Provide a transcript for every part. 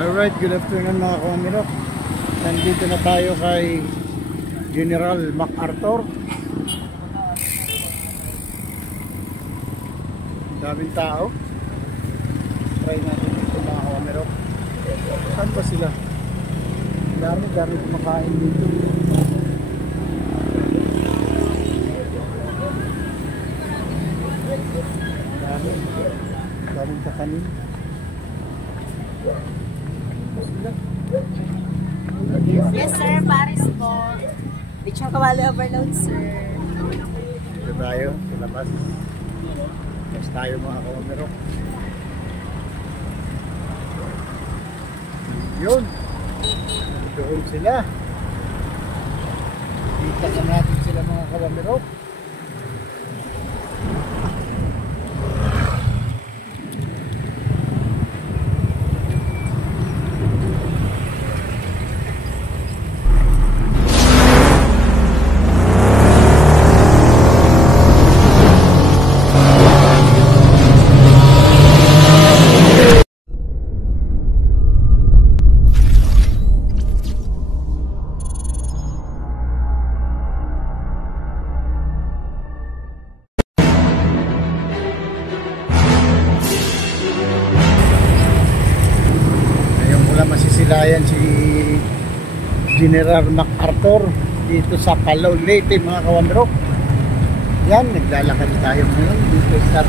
Alright, good afternoon mga kawamirok. Nandito na tayo kay General MacArthur. Daming tao. Try natin dito mga kawamirok. Saan ba sila? Dami kumakain dito. Daming kakanin. Yes sir, Paris po. Lechon kawali overload sir. Dito tayo sa labas. Mas tayo mga kawamirok. Yun. Doon sila. Kita ka natin sila mga kawamirok. Masisilayan si General MacArthur dito sa Calao, Leyte mga kawamirok. Yan, naglalakad tayo ngayon dito sa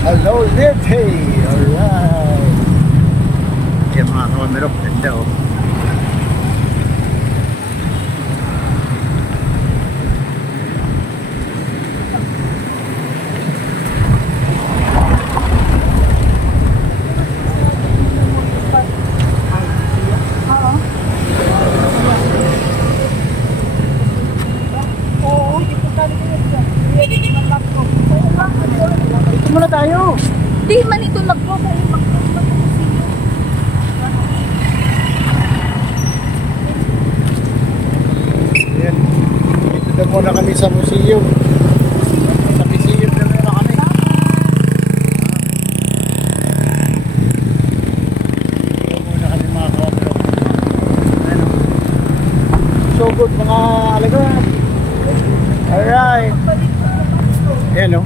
Calao, Leyte. Alright. Yan mga kawamirok, ganda oh. Muna tayo. Di man ito nagpo kay Ayan. Dito na muna kami sa museum. Sa museum na muna kami. Dito muna kami mga kawamirok. Ano? So good mga alaga. Alright. Ayan o.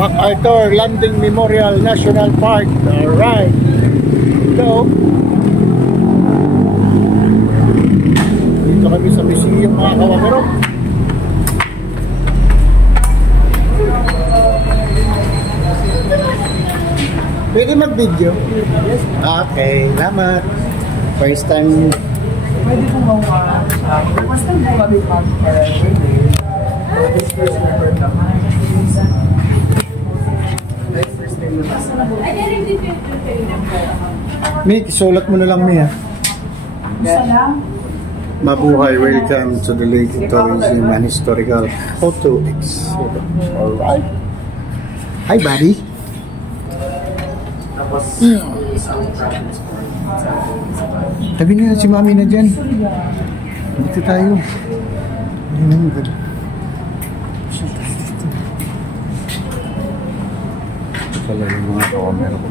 MacArthur Landing Memorial National Park. Alright. So, dito kami sa museum mga kawamirok. Pwede mag-video? Okay, salamat. First time. Pwede po mga first time po kami para this first record naman. Mick, sulat mo na lang, Mia. Mabuhay, welcome to the Leyte Tourism and Historical Photo Exhibit. Alright. Hi, buddy. Tabi niya, si Mami na dyan. Dito tayo. Ito pala yung mga kawamirok.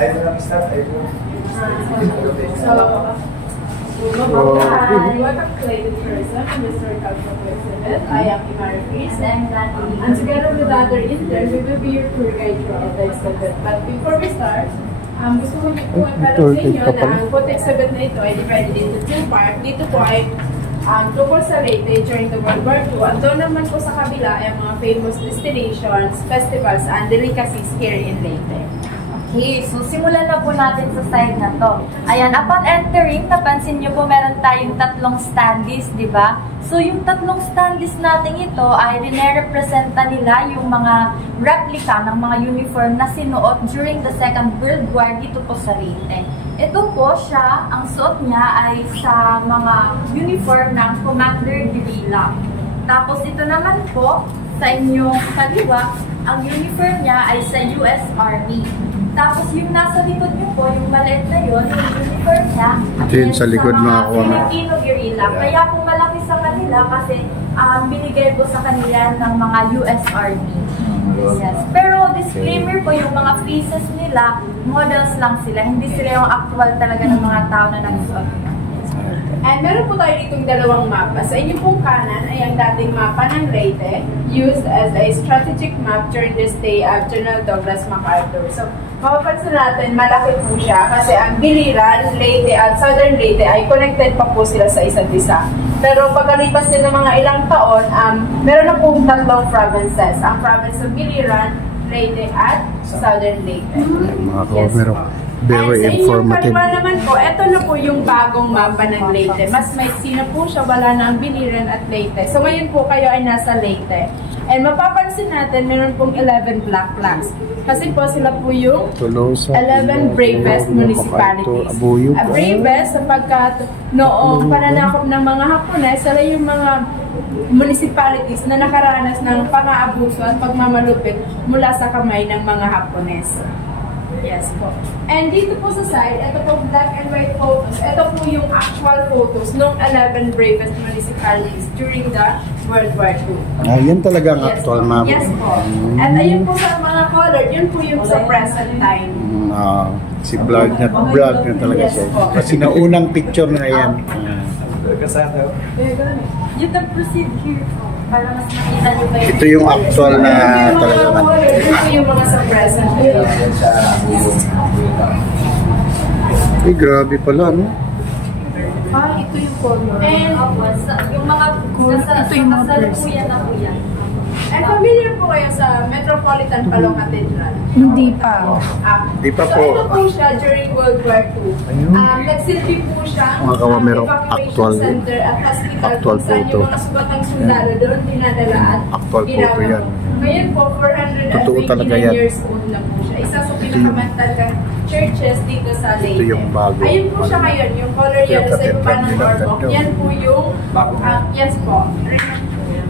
Tayo na lang start. Welcome to Leyte Tourism and Historical Photo Exhibit. I am Imari Chris and together with other interns, we will be your tour guide throughout the exhibit. But before we start, gusto ko po iparating sa inyo na ang photo exhibit na ito ay divided into two parts. Dito po ay tungkol sa Leyte during the World War II. At doon naman po sa kabila ay mga famous destinations, festivals, and delicacies here in Leyte. Okay, so simulan na po natin sa side na to. Ayan, upon entering, napansin nyo po meron tayong tatlong standees, di ba? So yung tatlong standees natin ito ay rine-representa nila yung mga replica ng mga uniform na sinuot during the Second World War dito po sa Leyte. Ito po siya, ang suot niya ay sa mga uniform ng Commander Guerrilla. Tapos ito naman po, sa inyong kaliwa, ang uniform niya ay sa US Army. Tapos yung nasa likod niyo po, yung maliit na yun, yung uniform niya. Ito yun sa likod, mga kawan. Filipino guerrilla. Kaya po malaki sa kanila kasi binigay po sa kanila ng mga US Army. Yes. Pero disclaimer po, yung mga pieces nila, models lang sila. Hindi sila yung actual talaga ng mga tao na nagsuot. And meron po tayo ditong dalawang mapa. Sa inyong pong kanan ay ang dating mapa ng Leyte, used as a strategic map during the stay of General Douglas MacArthur. So, mapapansin natin, malaki po siya kasi ang Biliran, Leyte at Southern Leyte ay connected pa po sila sa isa't isa. Pero pagkalipas din ng mga ilang taon, meron na pong tatlong provinces. Ang province of Biliran, Leyte at Southern Leyte. Mga kawan, very informative. And sa inyong kaliwa naman po, ito na po yung bagong mapa ng Leyte. Mas may sino po siya, wala na ang Biliran at Leyte. So ngayon po kayo ay nasa Leyte. And mapapansin natin, meron pong 11 black flags. Kasi po sila po yung 11 bravest municipalities. Bravest sapagkat noong pananakop ng mga Hapones, sila yung mga municipalities na nakaranas ng pang-aabuso at pagmamalupit mula sa kamay ng mga Hapones. Yes po. And dito po sa side, ito po black and white photos. Ito po yung actual photos ng 11 bravest municipalities during the World War II. Yan talaga ang actual map. Yes po. At ayun po sa mga colored, yun po yung sa present time. Si Blood na talaga siya. Kasi naunang picture na yan. You can proceed here para mas makita nyo ba Ito yung actual na talaga. Ito yung mga sa present time. Grabe pala, no? Ito yung color. And yung mga kasalukuyan na po yan. And familiar po kayo sa Metropolitan Palong Cathedral? Hindi pa. Hindi pa so, po. ito po siya during World War II. Nagsilbi po siya Mga kawan, merong evacuation center at hospital actual kung saan photo. yung mga subatang sundalo doon dinadala at Actual photo yan. Ngayon po, Totoo talaga 429 yan. years old na po siya. Isa sa pinakamantagang churches dito sa Leyte. Ito yung bago. Ayun po siya ngayon, yung color yellow sa ibaba ng boardwalk. Yan po yung, yes po,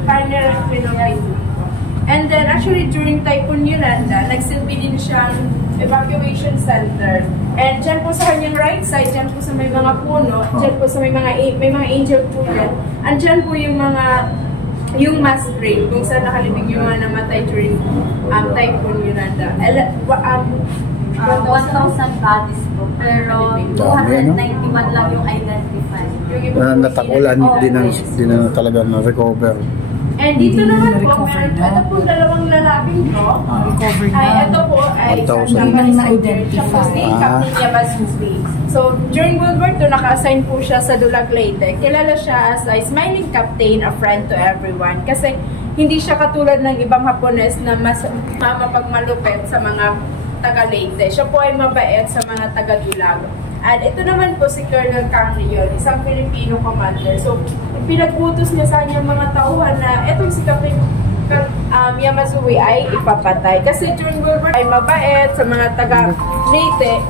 final renovation. And then actually during Typhoon Yolanda, nagsilbi din siyang evacuation center. And dyan po sa kanyang right side, dyan po sa may mga puno, dyan po sa may mga angel po yan. And dyan po yung mass grave kung saan nakalibing yung mga namatay during Typhoon Yolanda. 1,000 bodies po, pero 291 lang yung identified. Natakulan, di na talaga na-recover. And dito naman po, ito po dalawang lalabing to. Ito po ay siya po si Captain Yamazumi. So, during World War II, naka-assign po siya sa Dulag Leyte. Kilala siya as a smiling captain, a friend to everyone. Kasi hindi siya katulad ng ibang Hapones na mas mapagmalupit sa mga taga-Leyte. Siya po ay mabait sa mga taga-Dulag. At ito naman po si Colonel Kang Leon, isang Filipino commander. So, pinagputos niya sa kanyang mga tauhan na etong si Captain Yamazumi ay ipapatay. Kasi during World War ay mabait sa mga taga-Leyte.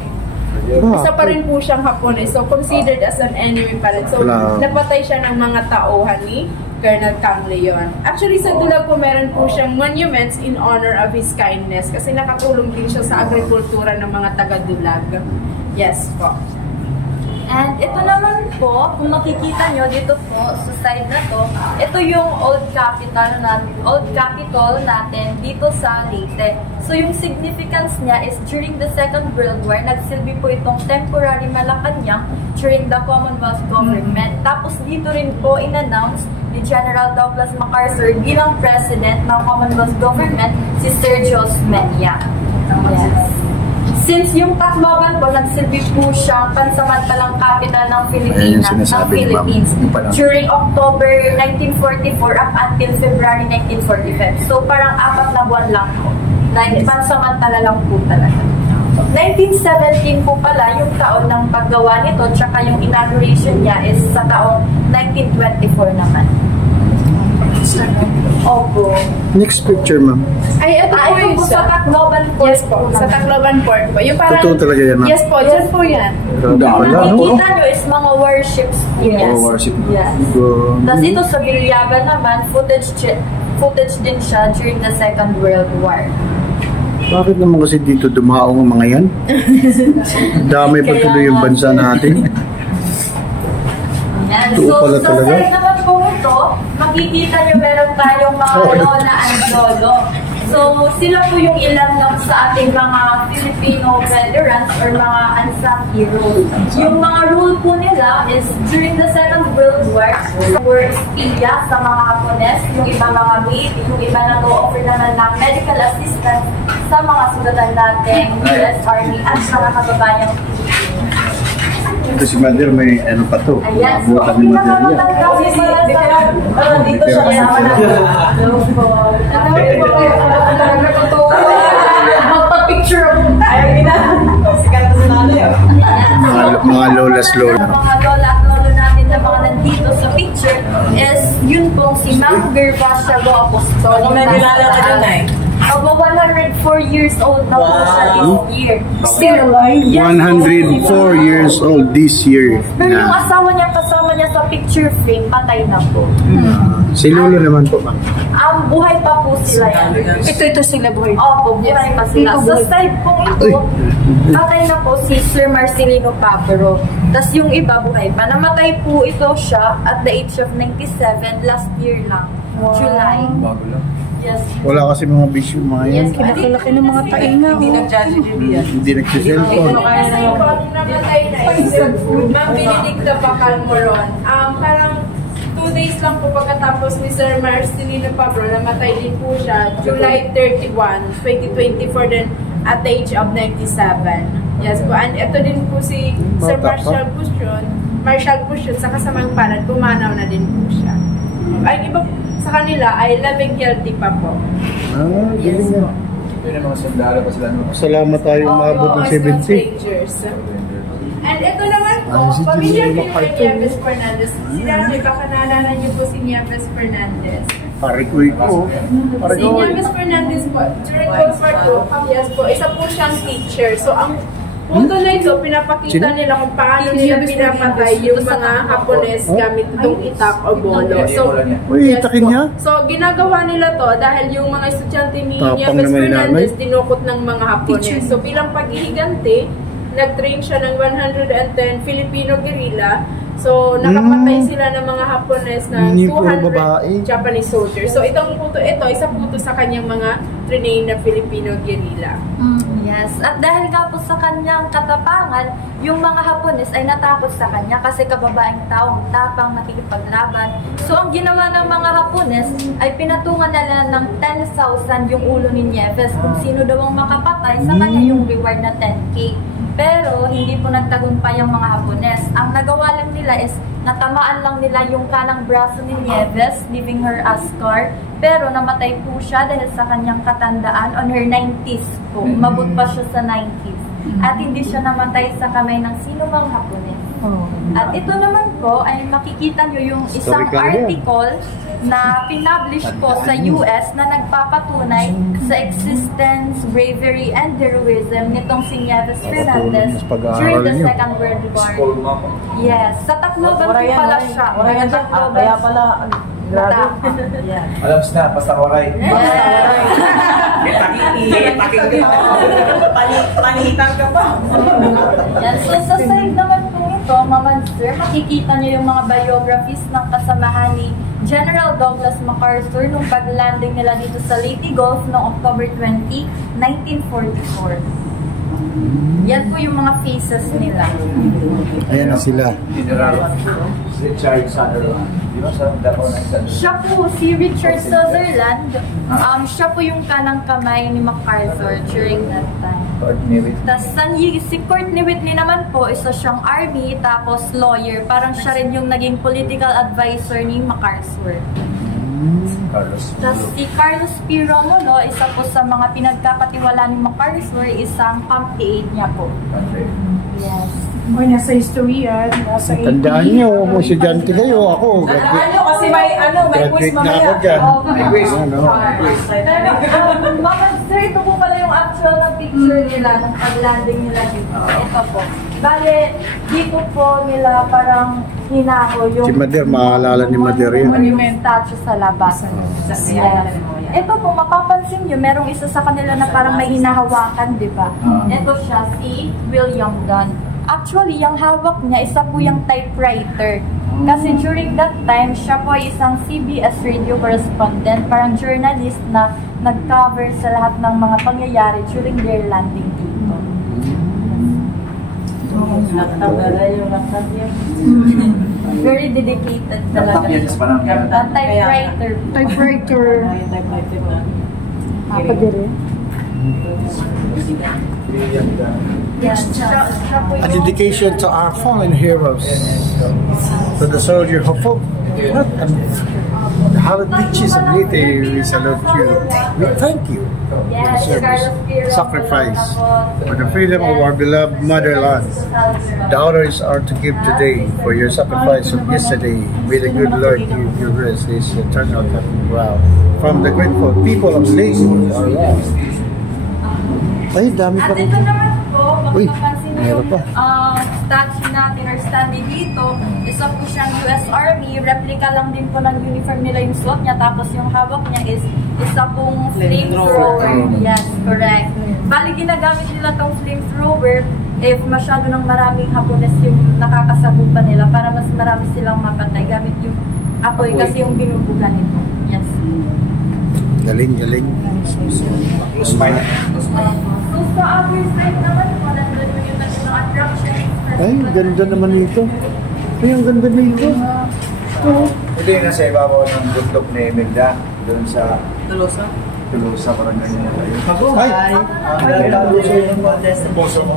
Isa pa rin po siyang Hapones. So, considered as an enemy pa rin. So, napatay siya ng mga tauhan ni Colonel Kang Leon. Actually, sa Dulag po, meron po siyang monuments in honor of his kindness kasi nakatulong din siya sa agrikultura ng mga taga-Dulag. Yes po. And ito naman po, kung makikita nyo dito po sa side na to, ito yung old capital natin dito sa Leyte. So yung significance niya is during the Second World War, nagsilbi po itong temporary Malacanang during the Commonwealth government. Tapos dito rin po in-announce ni General Douglas MacArthur bilang president ng Commonwealth government si Sergio Osmeña. Yes. Since yung Tacloban po, nagsilbi po siyang pansamantalang capital ng Philippines during October 1944 up until February 1945. So parang 4 na buwan lang po. Like pansamantala lang po talaga. 1917 po pala yung taon ng paggawa nito, tsaka yung inauguration niya is sa taong 1924 naman. Opo. Next picture, ma'am. Ay, ito po yung sa Tacloban Port. Yes po, sa Tacloban Port po. Yung parang, totoo talaga yan, ma'am? yes po, dyan po yan. Nakikita nyo is mga warships po yan. Warship. Yes. Tapos ito sa Villaba naman, footage din siya during the Second World War. Bakit naman kasi dito dumaong ang mga yan? Dami pa tuloy yung bansa natin. Yan. Ito So, pala sa talaga. side naman po ito, makikita nyo meron tayong mga lola and lolo. So, sila po yung ilan lang sa ating mga Filipino veterans or mga unsung heroes. Yung mga role po nila is during the Second World War, were espiya sa mga Hapones, yung iba mga maid, yung iba nag-o-offer naman ng medical assistance sa mga sugatan nating US Army at mga kababayang Pilipino. Ito si Mother, may ano pa to. Ayan, so Abutan ang ni Mother yan. pinakamatanda Dito siya kasama na. Magpa-picture ako. Ayaw gina. Sikat na sa nanay. Mga lolas lola. Mga lola at lolo natin na mga nandito sa picture is yun pong si Ma'am Gervasia Go Apostol. Ano na nilala ka dun eh? 104 years old na po siya this year. Still alive? 104 years old this year. Pero yung asawa niya kasama niya sa picture frame, patay na po. Si Lolo naman po, ma'am. Buhay pa po sila yan. Ito sila boy. Opo, buhay pa sila. Sa side pong ito, patay na po si Sir Marcelino Pabro. Tapos yung iba buhay pa. Namatay po ito siya at the age of 97 last year lang. July. Yes. Wala kasi mga bisyo mga yan. Yes, Laki ng mga tainga. Hindi nag-judge yan. Hindi nagsiselfon. Kasi po, namatay na Ma'am Benedicta Bacalmoron. Parang 2 days lang po pagkatapos ni Sir Marcelino Pablo, namatay din po siya July 31, 2024 din at the age of 97. Yes po. And ito din po si Sir Marshall Bution sa kasamang palad, pumanaw na din po siya. Ay, iba sa kanila ay labing healthy pa po. Galing nga. Yun ang mga sandala pa sila. Salamat tayo umabot ng 70. Strangers. And ito naman po, si pamilya Jimmy ni Macarthur. Nieves Fernandez. Sila, may baka naalala niyo po si Nieves Fernandez. Pare ko ito. Pare Si ko. Nieves Fernandez po, during World War II, yes po, isa po siyang teacher. So, ang punto na ito, pinapakita nila kung paano nila pinapatay yung mga Hapones gamit itong itak o bolo. So, Uy, itakin niya. So, ginagawa nila to dahil yung mga estudyante ni Tapang Nieves naman ni Fernandez nanay. dinukot ng mga Hapones. So, bilang paghihiganti, nag-train siya ng 110 Filipino guerrilla. So, nakapatay sila ng mga Hapones ng Hindi puro babae. 200 Japanese soldiers. So, ito, isa po sa kanyang mga trainee na Filipino guerrilla. Yes. At dahil nga po sa kanyang katapangan, yung mga Hapones ay natakot sa kanya kasi kababaeng taong tapang nakikipaglaban. So, ang ginawa ng mga Hapones ay pinatungan nila ng 10,000 yung ulo ni Nieves. Kung sino daw ang makapatay, sa kanya yung reward na 10K. Pero, hindi po nagtagumpay ang mga Hapones. Ang nagawa lang nila is natamaan lang nila yung kanang braso ni Nieves, leaving her a scar. Pero namatay po siya dahil sa kanyang katandaan on her 90s po. Umabot pa siya sa 90s. At hindi siya namatay sa kamay ng sinumang Hapones. At ito naman po ay makikita nyo yung isang Historical yan. article na pinublish po sa US na nagpapatunay sa existence, bravery, and heroism nitong si Nieves Fernandez Mas pag-aaral during the niyo. Second World War. Yes, sa Tacloban po pala siya. Tacloban. Kaya pala, grabe. Alam na, basta waray. Panihitan ka pa. Yan. So, sa side naman po ito, Mama Sir, makikita niyo yung mga biographies ng kasamahan ni General Douglas MacArthur nung pag-landing nila dito sa Leyte Gulf noong October 20, 1944. Yan po yung mga faces nila. Ayan na sila. General Richard Sutherland. Di ba sa Davao na isa? Siya po, si Richard Sutherland, siya po yung kanang kamay ni MacArthur during that time. Ordinary. Tapos si Courtney Whitley naman po, isa siyang army, tapos lawyer. Parang siya rin yung naging political advisor ni MacArthur. Carlos. Tapos si Carlos P. Romulo, isa po sa mga pinagkapatiwala ni MacArthur, isang campaign niya po. Country. Yes. Oy, nasa history yan. Nasa Tandaan nyo, kung estudyante kayo, ako. Kasi may Graduate quiz na mamaya. ako dyan. Okay. quiz. Ano? Pero, Mama Sir, ito po pala yung actual na picture nila ng pag-landing nila dito. Ito po. Bale, dito po nila parang hinaho yung Si Mader, maalala ni Mader yan. yung statue sa labas. Ito po, mapapansin nyo, merong isa sa kanila na parang may hinahawakan, di ba? Ito siya, si William Dunn. Actually, yung hawak niya, isa po yung typewriter. Kasi during that time, siya po ay isang CBS radio correspondent, parang journalist na nag-cover sa lahat ng mga pangyayari during their landing dito. Very dedicated talaga. Typewriter. Typewriter. Apa dire? Yes, siya po A yung... dedication to our fallen heroes, to the soldier who fought. What? The Howard Beaches of Leyte, we salute you. We thank you for your Yes, service, Carlos Piro, sacrifice tapos, for the freedom of our beloved motherland. The honors are to give today for your sacrifice of yesterday. May the good Lord give you rest, His eternal coming ground. From the grateful people of Leyte, our Lord. Ay, dami pa At rin. ito naman po, Uy, mapapansin niyo meron yung pa. statue natin or standee dito, isa po siyang US Army, replica lang din po ng uniform nila yung suot niya, tapos yung hawak niya is isa pong flamethrower. Yes, correct. Bali, ginagamit nila tong flamethrower if masyado ng maraming Hapones yung nakakasagupan nila para mas marami silang mapatay gamit yung apoy kasi yung binubuga nito. Yes. Galing, galing. Close by. So sa other side naman po, nandun yung ng attraction. Ay, ganda naman nito. Ay, ang ganda nito. Ito yung nasa ibabaw ng bundok ni Imelda. Doon sa Tolosa. Tolosa, parang ganyan na tayo. Ay!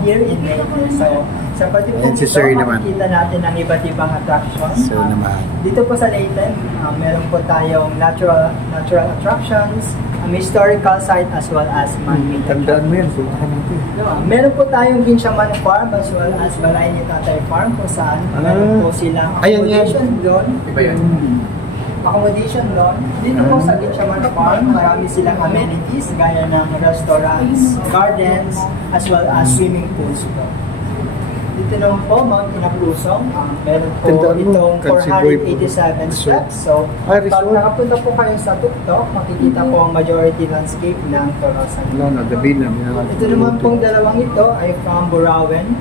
Here in May. So, sa pati po Ayan si Sir naman. makikita natin ang iba't ibang attractions. So naman. Dito po sa Leyte, meron po tayong natural attractions, historical site as well as man-made Tandaan mo yan, puntahan natin. meron po tayong Ginchaman Farm as well as Balay ni Tatay Farm kung saan meron po silang Ayan yan. accommodation doon. Iba yan. Accommodation doon. Dito po sa Ginchaman Farm, marami silang amenities gaya ng restaurants, gardens, as well as swimming pools po. Dito naman po, Mount Inapusong, meron po Tandaan mo, itong Kansiboy po. 487 steps. So, Ay, pag resort. nakapunta po kayo sa tuktok, makikita po ang majority landscape ng Tolosan. Wala na, gabi na. Ito naman pong dalawang ito ay from Burawen.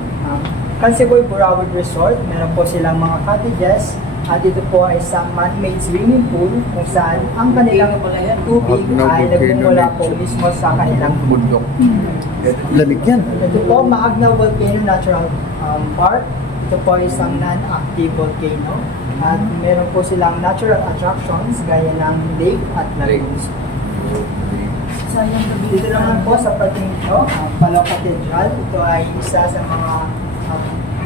Kansiboy Burawen Resort. Meron po silang mga cottages. At ito po ay isang man-made swimming pool kung saan ang kanilang tubig Magna ay volcano nagmumula po nature. mismo sa kanilang Bundok. Lamig yan. ito po, Magna Volcano Natural Park. Ito po ay isang non-active volcano. At meron po silang natural attractions gaya ng lake at lagoons. Dito naman po sa pating ito, Palaw Cathedral. Ito ay isa sa mga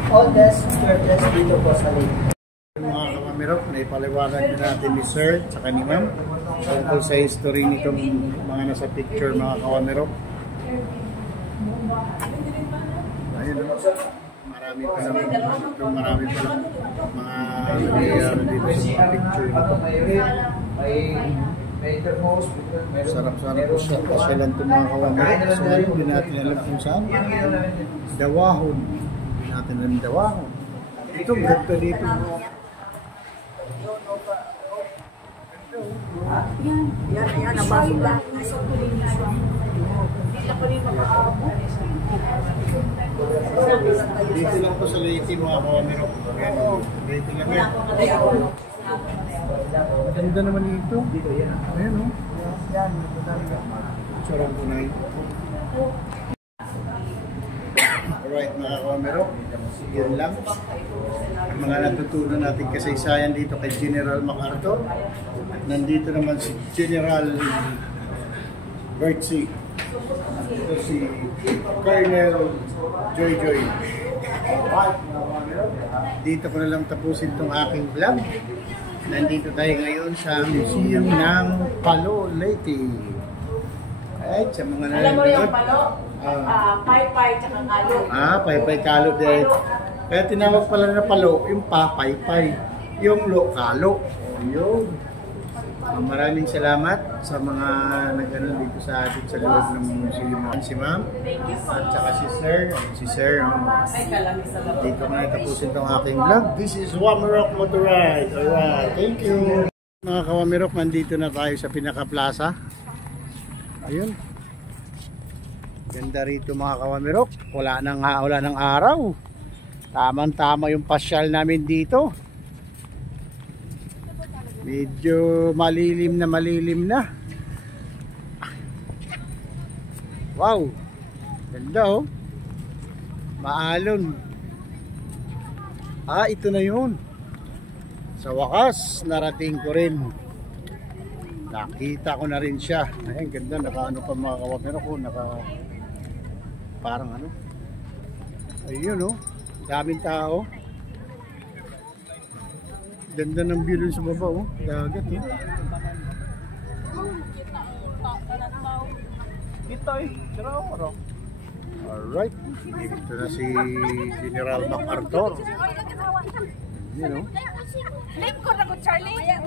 oldest churches dito po sa lake. Mga kamamirok, naipaliwanag na natin ni Sir at ni Ma'am tungkol sa history nitong mga nasa picture, mga kawamirok. Ayun, marami pa naman mga nangyayari dito sa mga picture nito. Sarap-sarap po siya kasi lang itong mga kawamirok. So ngayon, hindi natin alam kung saan. Dawahon. Hindi natin alam Dawahon. Ito, ganda dito. Yan, nabasok lang. Dito lang po sa Leyte, mga kawamirok. Dito lang yan. Ganda naman dito. Ayan o. Sarap po na ito. Alright, mga kawamirok. Yan lang. Ang mga natutunan natin kasaysayan dito kay General MacArthur. At nandito naman si General Bertzi. Ito si Colonel Joy Joy. Dito ko na lang tapusin itong aking vlog. Nandito tayo ngayon sa Museum ng Palo, Leyte. Alright, sa mga nanonood. Alam mo yung palo? Paypay tsaka kalo. Paypay kalo din. Kaya tinawag pala na palo, yung papaypay. Yung lo, kalo. O yun. Maraming salamat sa mga nag-ano dito sa atin sa loob ng museum. Si Ma'am at saka si Sir. Dito ko na itapusin itong aking vlog. This is Wamirok Motorride. Alright, thank you. Mga kawamirok, nandito na tayo sa Pinaka-Plaza. Ayun. Ganda rito mga kawamirok. Wala nang araw. Tamang-tama yung pasyal namin dito. Medyo malilim na. Wow. Ganda oh. Maalon. Ito na yun. Sa wakas, narating ko rin. Nakita ko na rin siya. Ayan, ganda. Naka-ano pa mga kawamero ko. Parang ano. Ayun oh. Daming tao. Ganda ng view dun sa baba oh. Dagat oh. Alright. Dito na si General MacArthur. Yun oh. Late ko na ko, Charlie. Unya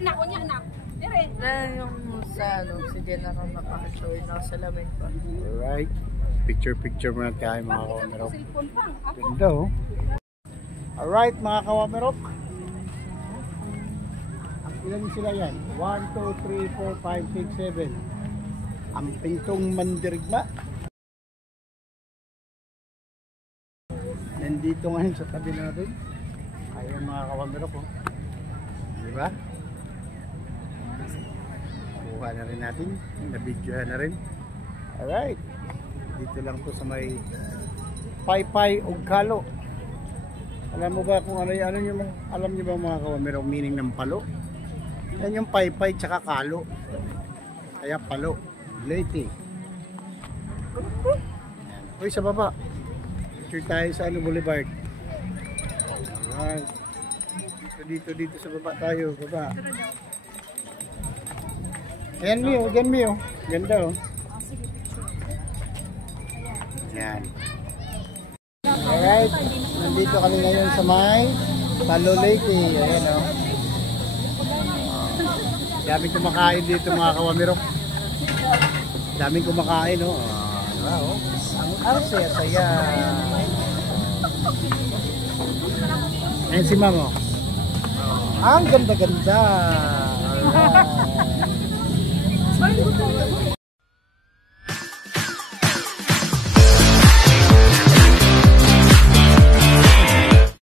na. Dire. Yung si General MacArthur na sa lamin pa. Alright. Picture muna tayo mga kawamerok. Ganda oh. Alright mga kawamerok. Ilan sila yan? 1, 2, 3, 4, 5, 6, 7. Ang pintong mandirigma. Nandito ngayon sa tabi natin. Ayan mga kawamerok oh. Diba? Kuha na rin natin. Nabidyohan na rin. Alright. Dito lang to sa may Paypay o Kalo. Alam mo ba kung ano yung alam niyo ba mga kawamerok meaning ng palo? Yan yung Paypay tsaka Kalo. Kaya palo. Leyte. Uy, sa baba. Picture tayo sa Boulevard. Alright. Dito sa baba tayo. Baba. Ayan Mio. Ganda oh. Yan. Alright. Nandito kami ngayon sa may Palo Leyte. Ayan oh. Daming kumakain dito mga kawamirok. Daming kumakain oh. Oh. Ang saya-saya. Ayan si Ma'am oh. Ang ganda-ganda. Alright.